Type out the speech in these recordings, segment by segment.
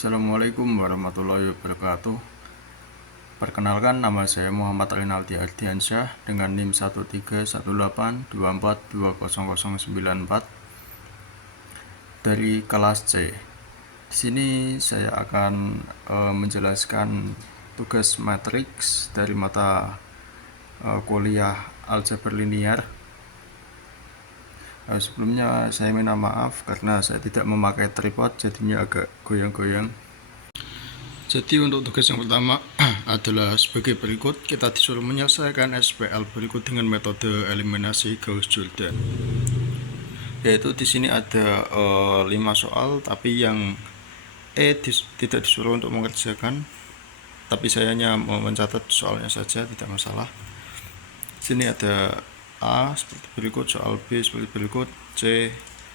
Assalamualaikum warahmatullahi wabarakatuh. Perkenalkan, nama saya Muhammad Rinaldi Ardiansyah dengan NIM 131824200094 dari kelas C. Di sini saya akan menjelaskan tugas matriks dari mata kuliah aljabar linear. Sebelumnya saya minta maaf karena saya tidak memakai tripod, jadinya agak goyang-goyang. Jadi untuk tugas yang pertama adalah sebagai berikut. Kita disuruh menyelesaikan SPL berikut dengan metode eliminasi Gauss-Jordan. Yaitu di sini ada 5 soal, tapi yang tidak disuruh untuk mengerjakan, tapi saya hanya mau mencatat soalnya saja, tidak masalah. Di sini ada A seperti berikut, soal B seperti berikut, C,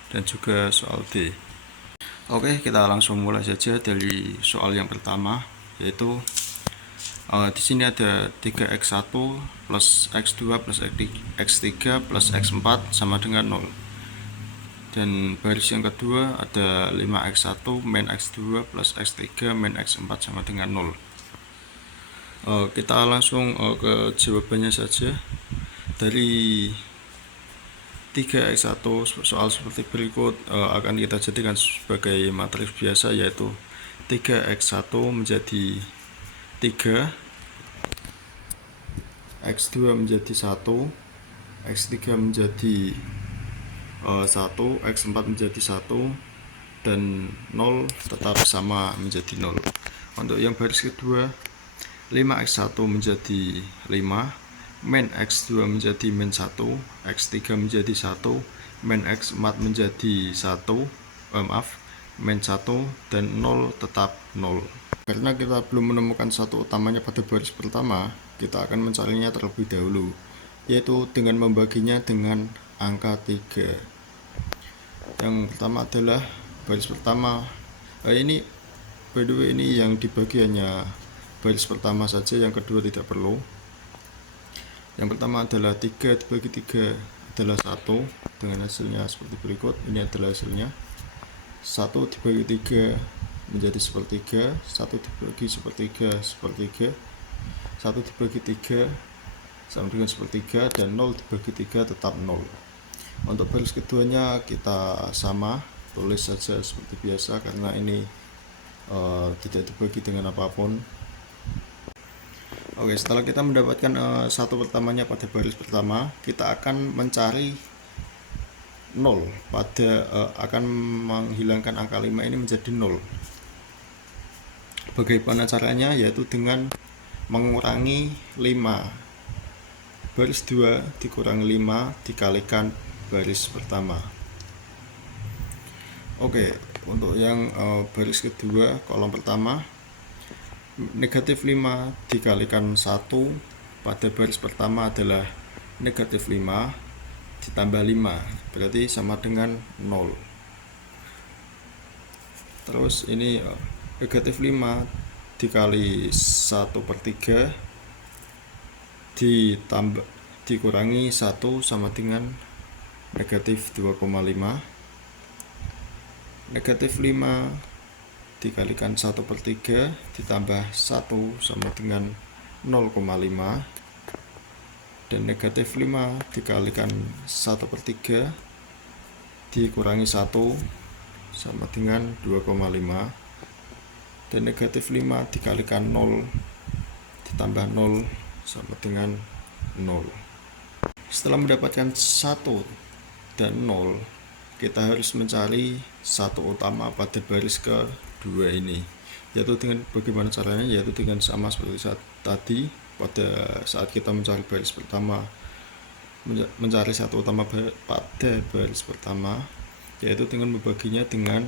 dan juga soal D. Oke, kita langsung mulai saja dari soal yang pertama, yaitu di sini ada 3x1 plus x2 plus x3 plus x4 sama dengan 0. Dan baris yang kedua ada 5x1 min x2 plus x3 min x4 sama dengan 0. Kita langsung ke jawabannya saja. Dari 3x1 soal seperti berikut akan kita jadikan sebagai matriks biasa, yaitu 3x1 menjadi 3, x2 menjadi 1, x3 menjadi 1, x4 menjadi 1, dan 0 tetap sama menjadi 0. Untuk yang baris kedua, 5x1 menjadi 5, min x2 menjadi min 1, x3 menjadi 1, min x4 menjadi 1, min 1, dan 0 tetap 0. Karena kita belum menemukan satu utamanya pada baris pertama, kita akan mencarinya terlebih dahulu, yaitu dengan membaginya dengan angka 3. Yang pertama adalah baris pertama. Ini by the way, ini yang dibagi hanya baris pertama saja, yang kedua tidak perlu. Yang pertama adalah 3 dibagi 3 adalah 1, dengan hasilnya seperti berikut. Ini adalah hasilnya. 1 dibagi 3 menjadi sepertiga, 1 dibagi sepertiga, 1 dibagi 3 sama dengan sepertiga, dan 0 dibagi 3 tetap 0. Untuk baris keduanya kita sama, tulis saja seperti biasa karena ini tidak dibagi dengan apapun. Oke, setelah kita mendapatkan satu pertamanya pada baris pertama, kita akan mencari 0 pada akan menghilangkan angka 5 ini menjadi 0. Bagaimana caranya? Yaitu dengan mengurangi 5. Baris 2 dikurangi 5 dikalikan baris pertama. Oke, untuk yang baris kedua, kolom pertama, negatif 5 dikalikan 1 pada baris pertama adalah negatif 5 ditambah 5, berarti sama dengan 0. Terus ini negatif 5 dikali 1/3 dikurangi 1 sama dengan negatif 2,5. Negatif 5 dikalikan 1/3 ditambah 1 sama dengan 0,5, dan negatif 5 dikalikan 1/3 dikurangi 1 sama dengan 2,5, dan negatif 5 dikalikan 0 ditambah 0 sama dengan 0. Setelah mendapatkan 1 dan 0, kita harus mencari satu utama pada baris kedua ini, yaitu dengan bagaimana caranya, yaitu dengan sama seperti saat tadi pada saat kita mencari baris pertama, mencari satu utama pada baris pertama, yaitu dengan membaginya dengan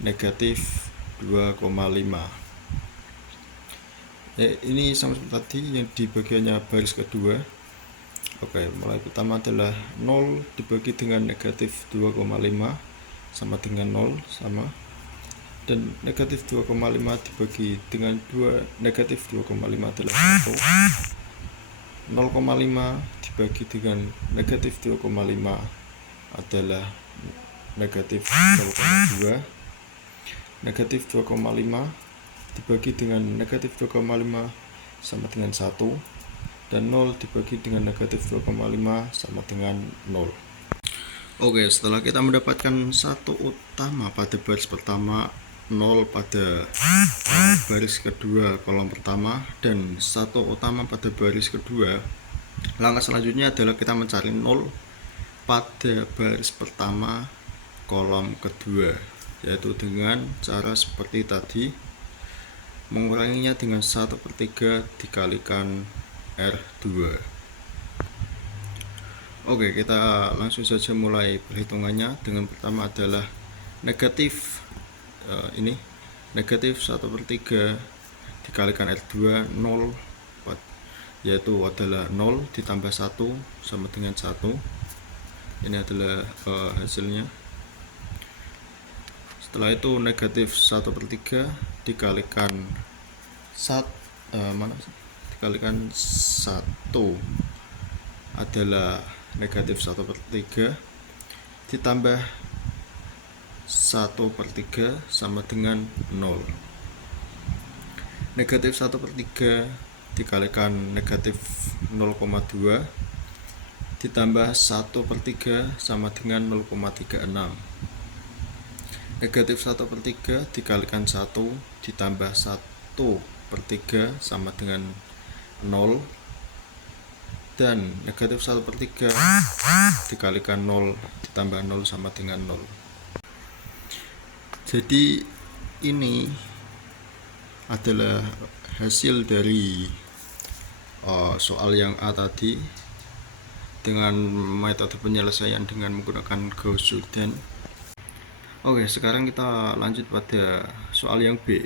negatif 2,5. Ini sama seperti tadi yang di bagiannya baris kedua. Oke, mulai pertama adalah 0 dibagi dengan negatif 2,5 sama dengan 0, sama. Dan negatif 2,5 dibagi dengan 2, negatif 2,5 adalah 1. 0,5 dibagi dengan negatif 2,5 adalah negatif 0,2. negatif 2,5 dibagi dengan negatif 2,5 sama dengan 1, dan 0 dibagi dengan negatif 2,5 sama dengan 0. Oke, setelah kita mendapatkan 1 utama pada baris pertama, 0 pada baris kedua kolom pertama, dan 1 utama pada baris kedua, langkah selanjutnya adalah kita mencari 0 pada baris pertama kolom kedua, yaitu dengan cara seperti tadi, menguranginya dengan 1/3 dikalikan R2. Oke, kita langsung saja mulai perhitungannya. Dengan pertama adalah negatif ini negatif 1/3 dikalikan R2, 0, yaitu adalah 0 ditambah 1 sama dengan 1. Ini adalah hasilnya. Setelah itu negatif 1/3 dikalikan dikalikan 1 adalah negatif 1/3 ditambah 1/3 sama dengan 0. Negatif 1/3 dikalikan negatif 0,2 ditambah 1/3 sama dengan 0,36. Negatif 1/3 dikalikan 1 ditambah 1/3 sama dengan 0, dan negatif 1/3 dikalikan 0 ditambah 0 sama dengan 0. Jadi ini adalah hasil dari soal yang A tadi dengan metode penyelesaian dengan menggunakan Gauss-Jordan. Oke, sekarang kita lanjut pada soal yang B,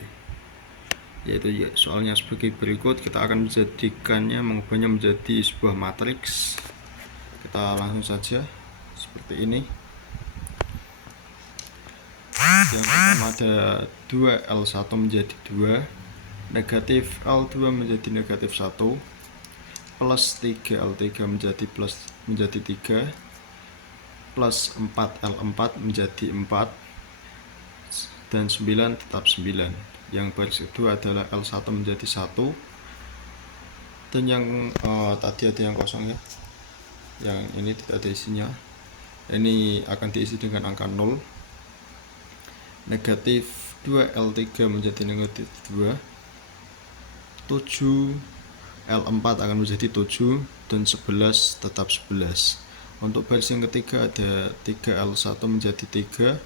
yaitu soalnya sebagai berikut. Kita akan mengubahnya menjadi sebuah matriks. Kita langsung saja seperti ini. Yang pertama ada 2L1 menjadi 2, negatif L2 menjadi negatif 1, plus 3L3 menjadi 3, plus 4L4 menjadi 4, dan 9 tetap 9. Yang baris kedua adalah L1 menjadi 1, dan yang tadi ada yang kosong ya, yang ini tidak ada isinya. Ini akan diisi dengan angka 0. Negatif 2L3 menjadi negatif 2, 7L4 akan menjadi 7, dan 11 tetap 11. Untuk baris yang ketiga ada 3L1 menjadi 3,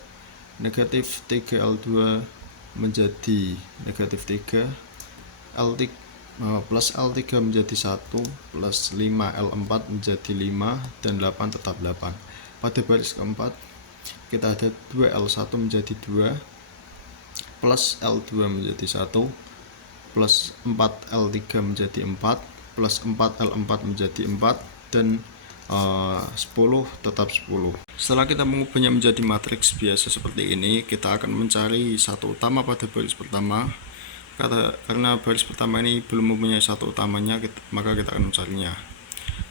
negatif 3L2 menjadi negatif 3, plus L3 menjadi 1, plus 5L4 menjadi 5, dan 8 tetap 8. Pada baris keempat kita ada 2L1 menjadi 2, plus L2 menjadi 1, plus 4L3 menjadi 4, plus 4L4 menjadi 4, dan 10 tetap 10. Setelah kita mengubahnya menjadi matriks biasa seperti ini, kita akan mencari satu utama pada baris pertama. Karena baris pertama ini belum mempunyai satu utamanya, maka kita akan mencarinya,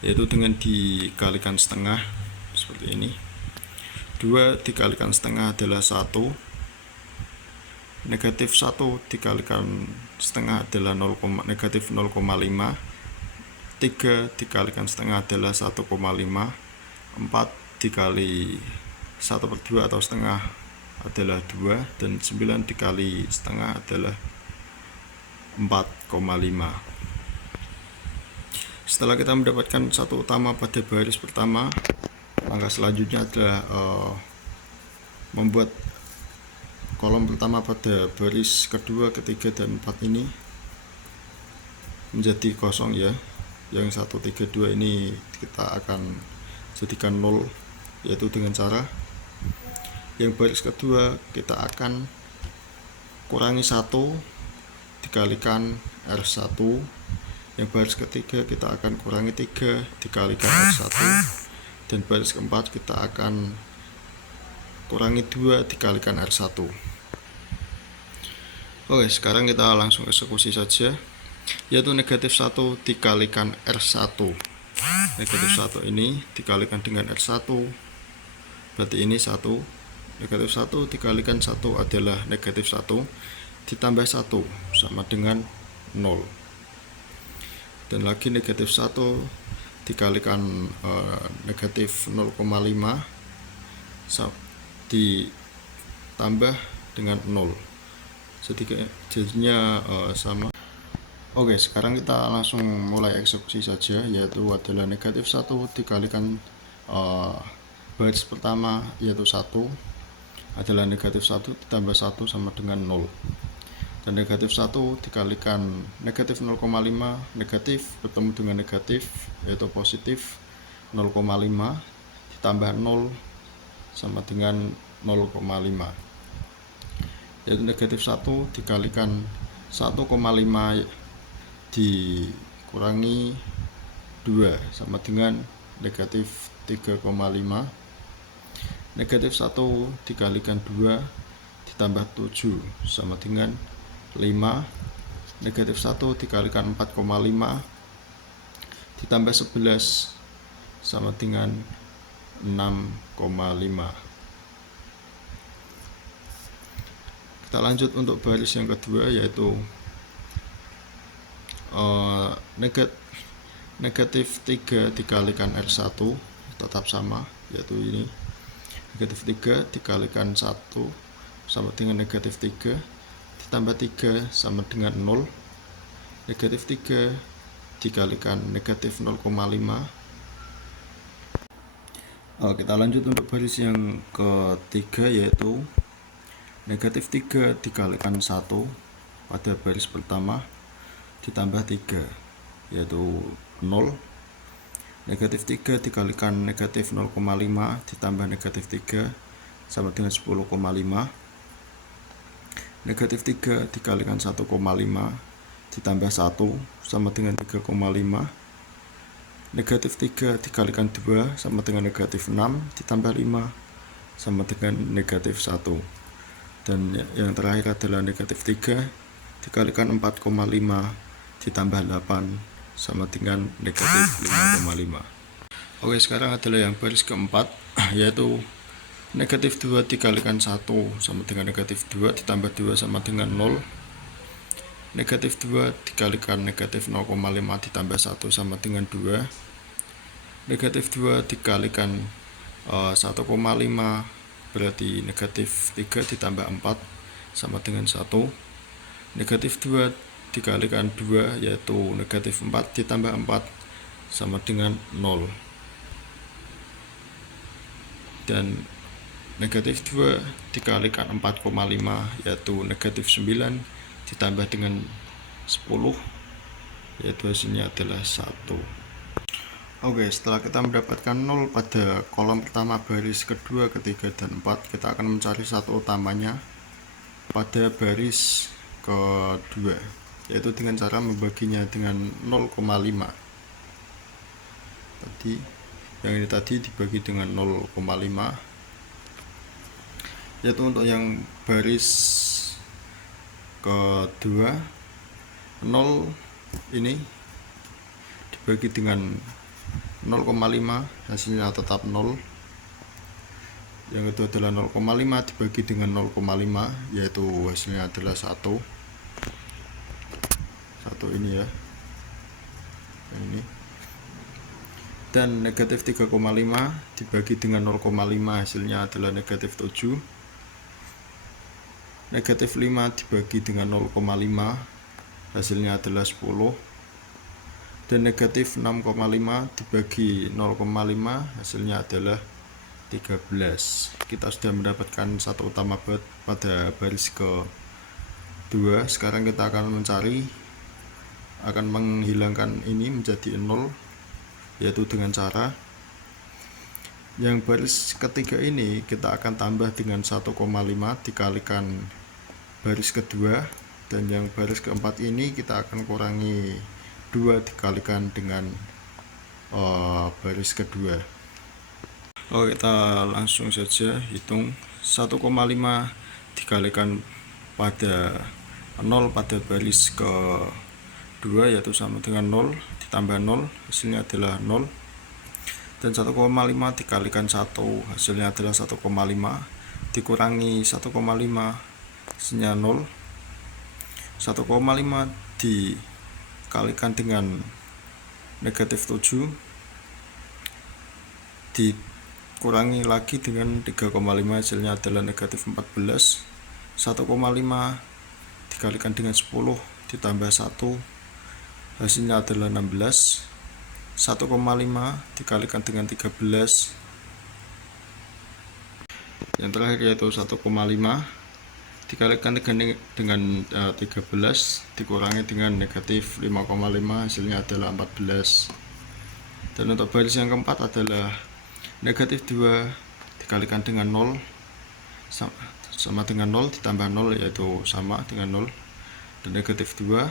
yaitu dengan dikalikan setengah seperti ini. 2 dikalikan setengah adalah 1, negatif 1 dikalikan setengah adalah negatif 0,5, 3 dikalikan setengah adalah 1,5, 4 dikali 1/2 atau setengah adalah 2, dan 9 dikali setengah adalah 4,5. Setelah kita mendapatkan satu utama pada baris pertama, langkah selanjutnya adalah membuat kolom pertama pada baris kedua, ketiga, dan 4 ini menjadi kosong ya. Yang 1, 3, 2 ini kita akan jadikan 0, yaitu dengan cara yang baris kedua kita akan kurangi 1 dikalikan R1, yang baris ketiga kita akan kurangi 3 dikalikan R1, dan baris keempat kita akan kurangi 2 dikalikan R1. Oke, sekarang kita langsung eksekusi saja, yaitu negatif 1 dikalikan R1. Negatif 1 ini dikalikan dengan R1, berarti ini 1, Negatif 1 dikalikan 1 adalah negatif 1, ditambah 1 sama dengan 0. Dan lagi negatif 1 dikalikan negatif 0,5 ditambah dengan 0. Jadinya sama. Oke, sekarang kita langsung mulai eksekusi saja, yaitu adalah negatif 1 dikalikan baris pertama yaitu 1 adalah negatif 1 ditambah 1 sama dengan 0. Dan negatif 1 dikalikan negatif 0,5, negatif bertemu dengan negatif yaitu positif 0,5 ditambah 0 sama dengan 0,5, yaitu negatif 1 dikalikan 1,5 dikurangi 2 sama dengan negatif 3,5. Negatif 1 dikalikan 2 ditambah 7 sama dengan 5. Negatif 1 dikalikan 4,5 ditambah 11 sama dengan 6,5. Kita lanjut untuk baris yang kedua, yaitu negatif 3 dikalikan R1 tetap sama, yaitu ini negatif 3 dikalikan 1 sama dengan negatif 3 ditambah 3 sama dengan 0. Negatif 3 dikalikan negatif 0,5. Kita lanjut untuk baris yang ketiga, yaitu negatif 3 dikalikan 1 pada baris pertama ditambah 3 yaitu 0. Negatif 3 dikalikan negatif 0,5 ditambah negatif 3 sama dengan 10,5. Negatif 3 dikalikan 1,5 ditambah 1 sama dengan 3,5. Negatif 3 dikalikan 2 sama dengan negatif 6 ditambah 5 sama dengan negatif 1. Dan yang terakhir adalah negatif 3 dikalikan 4,5 ditambah 8 sama dengan negatif 5,5. Oke, sekarang adalah yang baris keempat, yaitu negatif 2 dikalikan 1 sama dengan negatif 2 ditambah 2 sama dengan 0. Negatif 2 dikalikan negatif 0,5 ditambah 1 sama dengan 2. Negatif 2 dikalikan 1,5 berarti negatif 3 ditambah 4 sama dengan 1. Negatif 2 dikalikan 2 yaitu negatif 4 ditambah 4 sama dengan 0. Dan negatif 2 dikalikan 4,5 yaitu negatif 9 ditambah dengan 10 yaitu hasilnya adalah 1. Oke, setelah kita mendapatkan 0 pada kolom pertama, baris kedua, ketiga, dan 4, kita akan mencari satu utamanya pada baris kedua, yaitu dengan cara membaginya dengan 0,5. Yang ini tadi dibagi dengan 0,5, yaitu untuk yang baris kedua 0 ini dibagi dengan 0,5, hasilnya tetap 0. Yang kedua adalah 0,5 dibagi dengan 0,5, yaitu hasilnya adalah 1 ini ya, yang ini. Dan negatif 3,5 dibagi dengan 0,5, hasilnya adalah negatif 7. Negatif 5 dibagi dengan 0,5, hasilnya adalah 10. Dan negatif 6,5 dibagi 0,5, hasilnya adalah 13. Kita sudah mendapatkan satu utama pada baris kedua. Sekarang kita akan menghilangkan ini menjadi 0, yaitu dengan cara yang baris ketiga ini kita akan tambah dengan 1,5 dikalikan baris kedua, dan yang baris keempat ini kita akan kurangi 2 dikalikan dengan baris kedua. Kita langsung saja hitung. 1,5 dikalikan pada 0 pada baris kedua, yaitu sama dengan 0 ditambah 0, hasilnya adalah 0. Dan 1,5 dikalikan 1, hasilnya adalah 1,5 dikurangi 1,5 hasilnya 0. 1,5 dikalikan dengan negatif 7 dikurangi lagi dengan 3,5 hasilnya adalah negatif 14. 1,5 dikalikan dengan 10 ditambah 1 hasilnya adalah 16. 1,5 dikalikan dengan 13, yang terakhir yaitu 1,5 dikalikan dengan 13 dikurangi dengan negatif 5,5 hasilnya adalah 14. Dan untuk baris yang keempat adalah negatif 2 dikalikan dengan 0 sama dengan 0 ditambah 0 yaitu sama dengan 0, dan negatif 2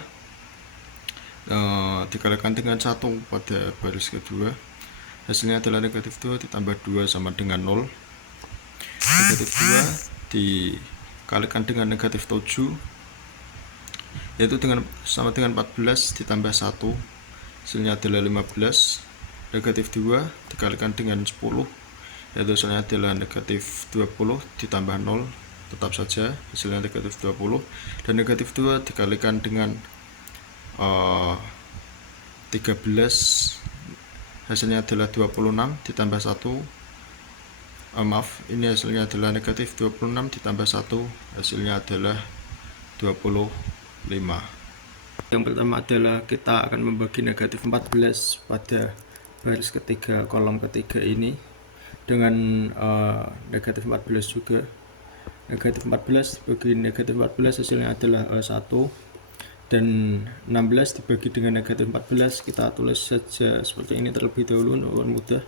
dikalikan dengan 1 pada baris kedua hasilnya adalah negatif 2 ditambah 2 sama dengan 0. Negatif 2 dikalikan dengan negatif 7 yaitu sama dengan 14 ditambah 1 hasilnya adalah 15. Negatif 2 dikalikan dengan 10 yaitu hasilnya adalah negatif 20 ditambah 0 tetap saja hasilnya negatif 20. Dan negatif 2 dikalikan dengan 13 hasilnya adalah 26 ditambah 1 ini hasilnya adalah negatif 26 ditambah 1 hasilnya adalah 25. Yang pertama adalah kita akan membagi negatif 14 pada baris ketiga kolom ketiga ini dengan negatif 14 juga. Negatif 14 bagi negatif 14 hasilnya adalah 1, dan 16 dibagi dengan negatif 14 kita tulis saja seperti ini terlebih dahulu untuk mudah.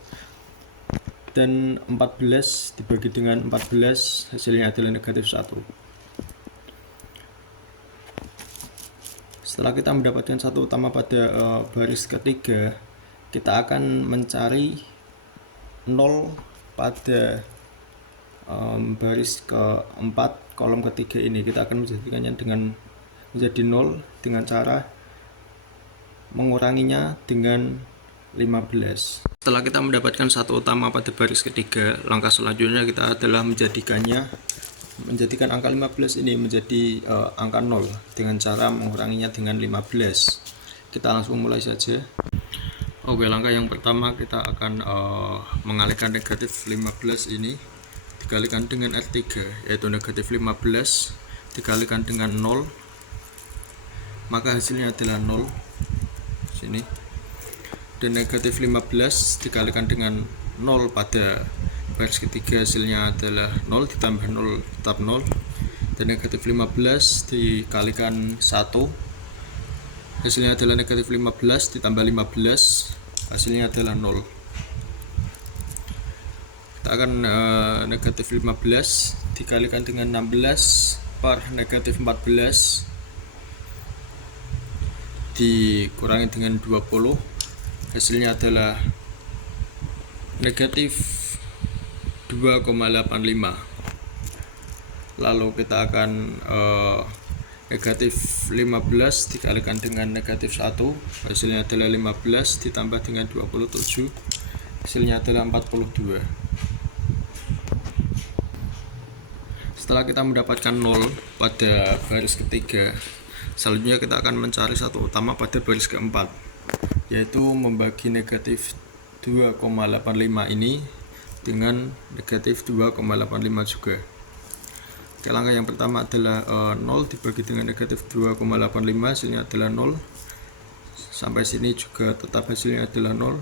Dan 14 dibagi dengan 14 hasilnya adalah negatif 1. Setelah kita mendapatkan satu utama pada baris ketiga, kita akan mencari 0 pada baris keempat kolom ketiga ini. Kita akan menjadikannya menjadi 0 dengan cara menguranginya dengan 15. Setelah kita mendapatkan satu utama pada baris ketiga, langkah selanjutnya kita adalah menjadikan angka 15 ini menjadi angka 0 dengan cara menguranginya dengan 15. Kita langsung mulai saja. Oke, langkah yang pertama kita akan mengalihkan negatif 15 ini dikalikan dengan R3 yaitu negatif 15 dikalikan dengan 0, maka hasilnya adalah 0 sini. Dan negatif 15 dikalikan dengan 0 pada baris ketiga hasilnya adalah 0 ditambah 0 tetap 0. Dan negatif 15 dikalikan 1 hasilnya adalah negatif 15 ditambah 15 hasilnya adalah 0. Kita akan negatif 15 dikalikan dengan 16 per negatif 14 dikurangi dengan 20 hasilnya adalah negatif 2,85. Lalu kita akan negatif 15 dikalikan dengan negatif 1 hasilnya adalah 15 ditambah dengan 27 hasilnya adalah 42. Setelah kita mendapatkan 0 pada baris ketiga, selanjutnya kita akan mencari satu utama pada baris keempat, yaitu membagi negatif 2,85 ini dengan negatif 2,85 juga. Oke, langkah yang pertama adalah 0 dibagi dengan negatif 2,85 hasilnya adalah 0. Sampai sini juga tetap hasilnya adalah 0.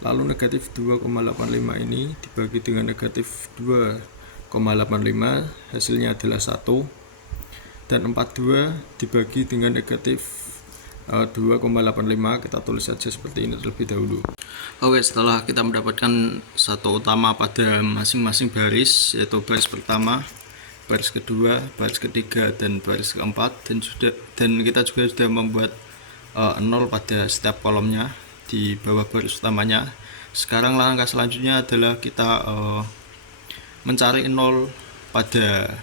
Lalu negatif 2,85 ini dibagi dengan negatif 2,85 hasilnya adalah 1. Dan 42 dibagi dengan negatif 2,85 kita tulis saja seperti ini terlebih dahulu. Oke, setelah kita mendapatkan satu utama pada masing-masing baris, yaitu baris pertama, baris kedua, baris ketiga, dan baris keempat, dan kita juga sudah membuat 0 pada setiap kolomnya di bawah baris utamanya. Sekarang langkah selanjutnya adalah kita mencari 0 pada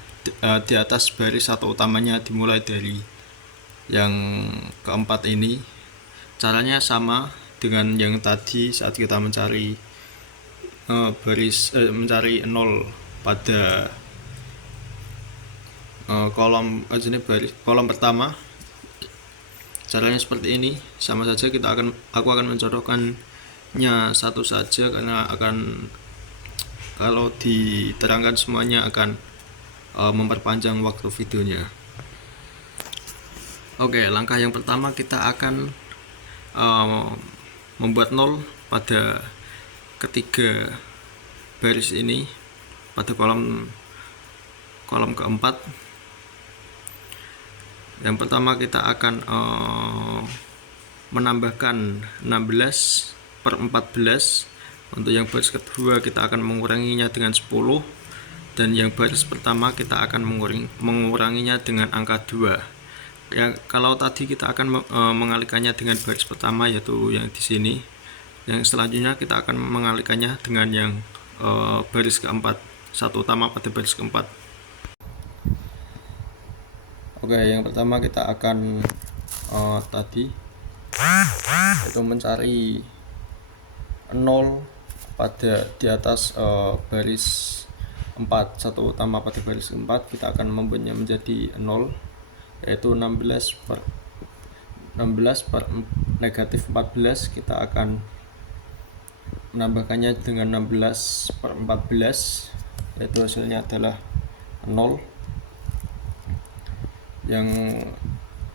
di atas baris satu utamanya, dimulai dari yang keempat ini. Caranya sama dengan yang tadi saat kita mencari mencari 0 pada kolom pertama. Caranya seperti ini, sama saja aku akan mencontohkannya satu saja karena kalau diterangkan semuanya akan memperpanjang waktu videonya. Oke, langkah yang pertama kita akan membuat 0 pada ketiga baris ini, pada kolom keempat. Yang pertama kita akan menambahkan 16/14. Untuk yang baris kedua kita akan menguranginya dengan 10, dan yang baris pertama kita akan menguranginya dengan angka 2. Ya, kalau tadi kita akan mengalihkannya dengan baris pertama, yaitu yang di sini. Yang selanjutnya kita akan mengalihkannya dengan yang baris keempat, satu utama pada baris keempat. Oke, yang pertama kita akan itu mencari 0 pada di atas baris 4, satu utama pada baris 4. Kita akan membuatnya menjadi 0, yaitu 16 per -14. Kita akan menambahkannya dengan 16/14, yaitu hasilnya adalah 0. Yang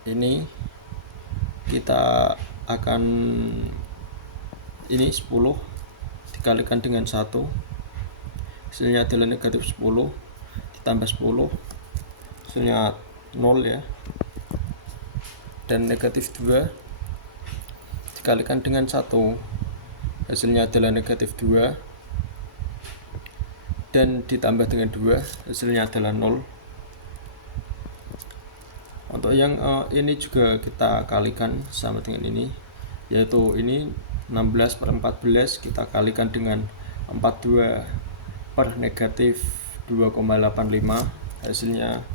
ini kita akan 10 dikalikan dengan 1, hasilnya adalah -10, ditambah 10 hasilnya 0 ya. Dan -2 dikalikan dengan 1, hasilnya adalah -2, dan ditambah dengan 2, hasilnya adalah 0. Untuk yang ini juga kita kalikan sama dengan ini, yaitu ini 16/14 kita kalikan dengan 42 per -2,85, hasilnya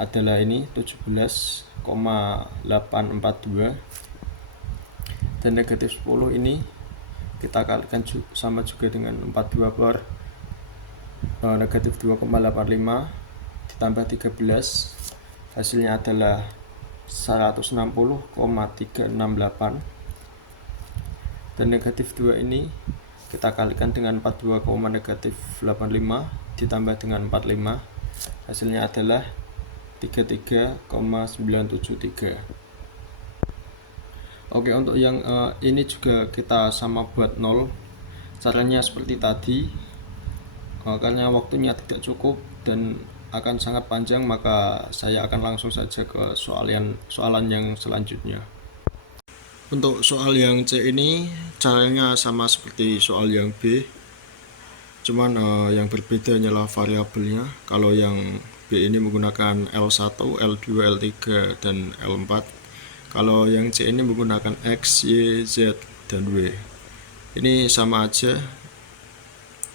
adalah ini 17,842. Dan -10 ini kita kalikan sama juga dengan 42 per -2,85 ditambah 13, hasilnya adalah 160,368. Dan -2 ini kita kalikan dengan 42,-85 ditambah dengan 45, hasilnya adalah 33,973. Oke, untuk yang ini juga kita sama buat 0. Caranya seperti tadi. Karena waktunya tidak cukup dan akan sangat panjang, maka saya akan langsung saja ke soalan yang selanjutnya. Untuk soal yang C ini caranya sama seperti soal yang B, cuman yang berbeda hanyalah variabelnya. Kalau yang B ini menggunakan L1, L2, L3, dan L4. Kalau yang C ini menggunakan X, Y, Z, dan W. Ini sama aja.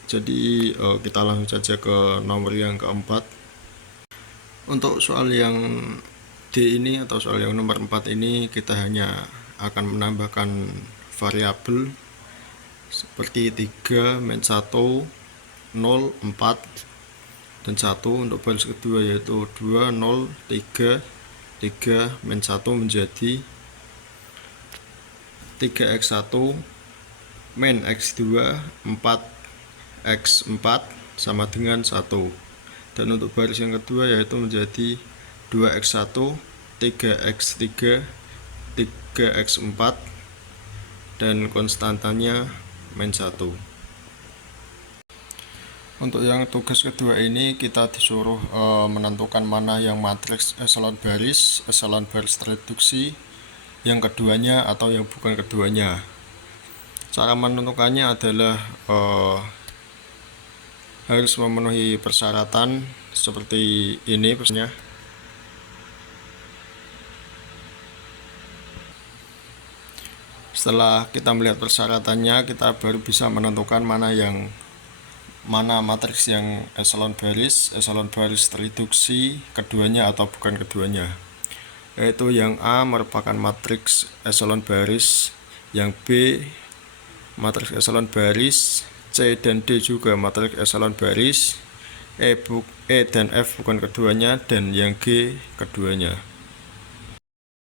Jadi kita langsung saja ke nomor yang keempat. Untuk soal yang D ini atau soal yang nomor 4 ini, kita hanya akan menambahkan variabel seperti 3, -1, 0, 4, dan 1. Untuk baris kedua yaitu 2, 0, 3, 3, -1 menjadi 3x1 -x2 4x4 sama dengan 1. Dan untuk baris yang kedua yaitu menjadi 2x1 3x3 3x4 dan konstantanya -1. Untuk yang tugas kedua ini kita disuruh menentukan mana yang matriks eselon baris reduksi, yang keduanya atau yang bukan keduanya. Cara menentukannya adalah harus memenuhi persyaratan seperti ini prosesnya. Setelah kita melihat persyaratannya, kita baru bisa menentukan mana matriks yang eselon baris reduksi, keduanya atau bukan keduanya. Yaitu yang A merupakan matriks eselon baris, yang B matriks eselon baris, C dan D juga matriks eselon baris, E dan F bukan keduanya, dan yang G keduanya.